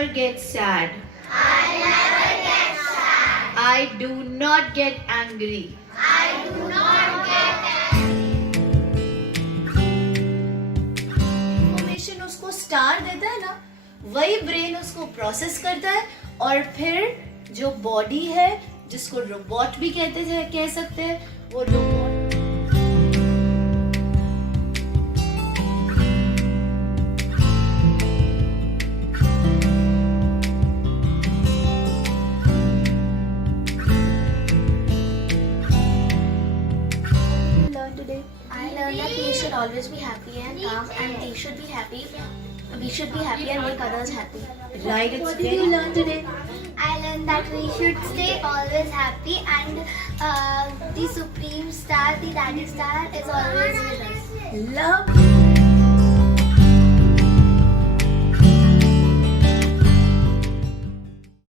never get sad. I never get sad. I do not get angry. I do not get information उसको star देता है ना, वही brain उसको process करता है और फिर जो बॉडी है, जिसको रोबोट भी कह सकते हैं, वो robot that we should always be happy and calm, and they should be happy. We should be happy and make others happy. Right. What did you learn today? I learned that we should stay always happy, and the supreme star, the daddy star, is always with us. Love.